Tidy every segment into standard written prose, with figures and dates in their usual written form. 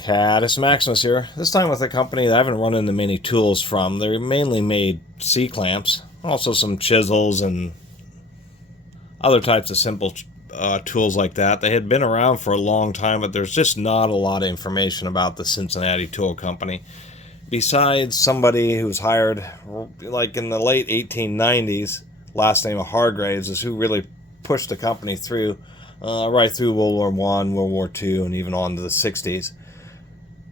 Catus Maximus here. This time with a company that I haven't run into many tools from. They mainly made C-clamps, also some chisels and other types of simple tools like that. They had been around for a long time, but there's just not a lot of information about the Cincinnati Tool Company. Besides somebody who was hired like in the late 1890s, last name of Hargraves, is who really pushed the company through, right through World War I, World War II, and even on to the 60s.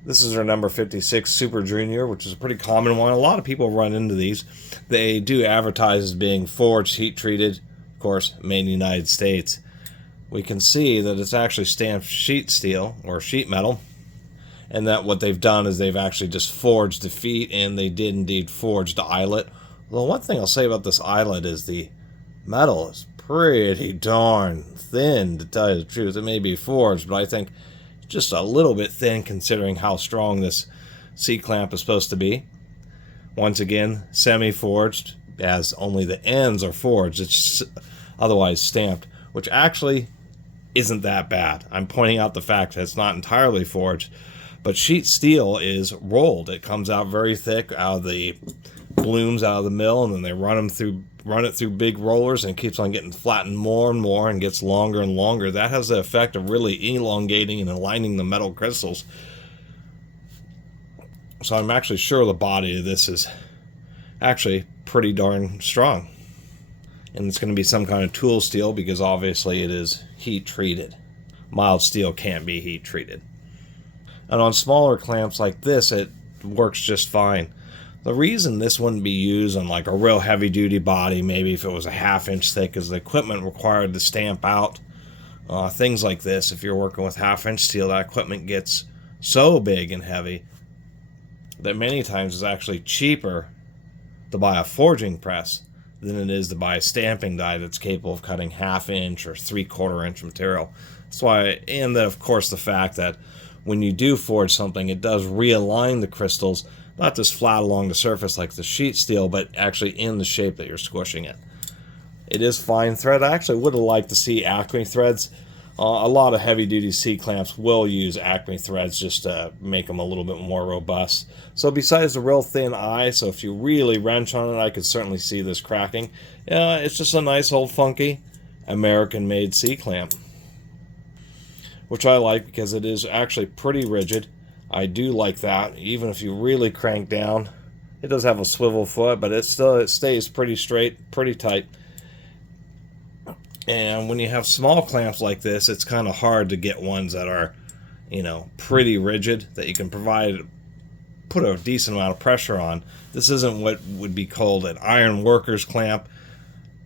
This is our number 56 Super Junior, which is a pretty common one. A lot of people run into these. They do advertise as being forged, heat-treated, of course, made in the United States. We can see that it's actually stamped sheet steel or sheet metal, and that what they've done is they've actually just forged the feet, and they did indeed forge the eyelet. Well, one thing I'll say about this eyelet is the metal is pretty darn thin, to tell you the truth. It may be forged, but I think just a little bit thin considering how strong this C-clamp is supposed to be. Once again, semi-forged, as only the ends are forged. It's otherwise stamped, which actually isn't that bad. I'm pointing out the fact that it's not entirely forged, but sheet steel is rolled. It comes out very thick out of the blooms out of the mill, and then they run it through big rollers, and it keeps on getting flattened more and more and gets longer and longer. That has the effect of really elongating and aligning the metal crystals. So I'm actually sure the body of this is actually pretty darn strong. And it's going to be some kind of tool steel because obviously it is heat treated. Mild steel can't be heat treated. And on smaller clamps like this, it works just fine. The reason this wouldn't be used on like a real heavy duty body, maybe if it was a ½ inch thick, is the equipment required to stamp out things like this. If you're working with ½ inch steel, that equipment gets so big and heavy that many times it's actually cheaper to buy a forging press than it is to buy a stamping die that's capable of cutting ½ inch or ¾ inch material. That's why, and then of course the fact that when you do forge something, it does realign the crystals, not just flat along the surface like the sheet steel, but actually in the shape that you're squishing it. It is fine thread. I actually would have liked to see Acme threads. A lot of heavy-duty C-clamps will use Acme threads just to make them a little bit more robust. So besides the real thin eye, so if you really wrench on it, I could certainly see this cracking. It's just a nice old funky American-made C-clamp, which I like because it is actually pretty rigid. I do like that. Even if you really crank down, it does have a swivel foot, but it stays pretty straight, pretty tight. And when you have small clamps like this, it's kind of hard to get ones that are, pretty rigid, that you can put a decent amount of pressure on. This isn't what would be called an iron worker's clamp.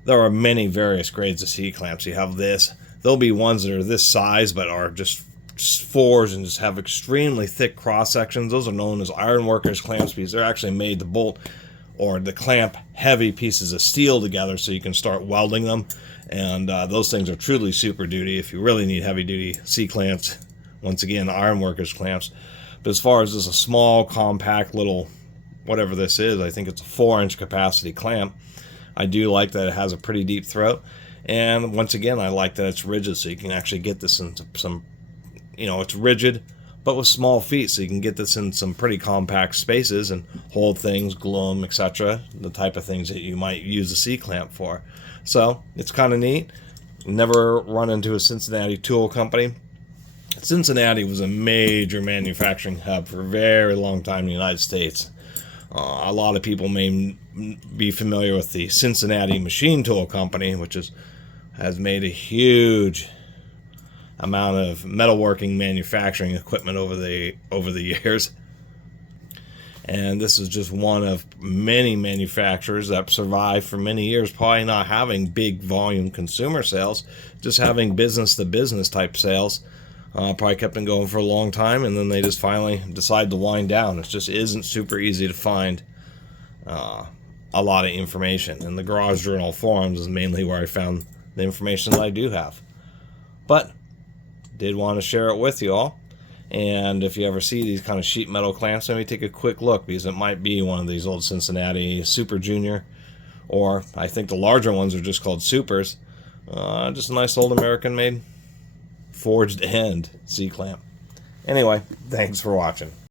There are many various grades of C-clamps. You have this. There'll be ones that are this size but are just forged and just have extremely thick cross sections. Those are known as iron workers clamps because they're actually made to bolt or to clamp heavy pieces of steel together so you can start welding them. And those things are truly super duty if you really need heavy duty C clamps. Once again, iron workers clamps. But as far as just a small, compact little whatever this is, I think it's a 4-inch capacity clamp. I do like that it has a pretty deep throat. And once again, I like that it's rigid, so you can actually get this into some, it's rigid, but with small feet, so you can get this in some pretty compact spaces and hold things, glue them, etc. The type of things that you might use a C-clamp for. So it's kind of neat. Never run into a Cincinnati tool company. Cincinnati was a major manufacturing hub for a very long time in the United States. A lot of people may be familiar with the Cincinnati Machine Tool Company, which has made a huge amount of metalworking manufacturing equipment over the years. And this is just one of many manufacturers that survived for many years, probably not having big volume consumer sales, just having business-to-business type sales. Probably kept them going for a long time, and then they just finally decided to wind down. It just isn't super easy to find a lot of information. And the Garage Journal forums is mainly where I found the information that I do have. But did want to share it with you all. And if you ever see these kind of sheet metal clamps, let me take a quick look, because it might be one of these old Cincinnati Super Junior, or I think the larger ones are just called Supers. Just a nice old American-made forged end C-clamp. Anyway, thanks for watching.